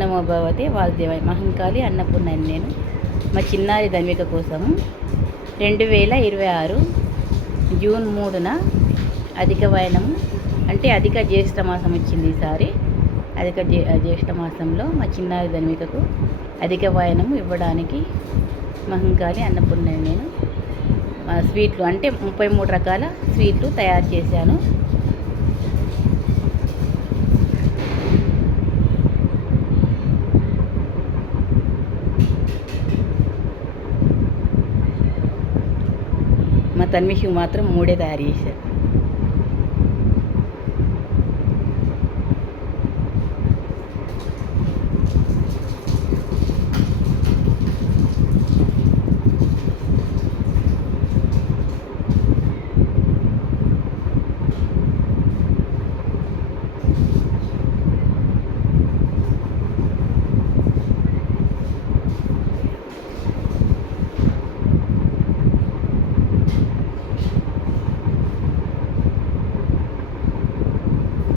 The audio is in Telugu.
అన్నమో భగవతే వాసుదేవాయ మహంకాళి అన్నపూర్ణని నేను మా చిన్నారి ధన్విక కోసము 2026 జూన్ 3న అధిక వాయనము అంటే అధిక జ్యేష్ఠ మాసం వచ్చింది. ఈసారి అధిక జ్యేష్ఠ మాసంలో మా చిన్నారి ధన్వికకు అధిక వాయనము ఇవ్వడానికి మహంకాళి అన్నపూర్ణని నేను స్వీట్లు అంటే 33 రకాల స్వీట్లు తయారు చేశాను. మా తన్విషికి మాత్రం 3 తయారు చేశాను.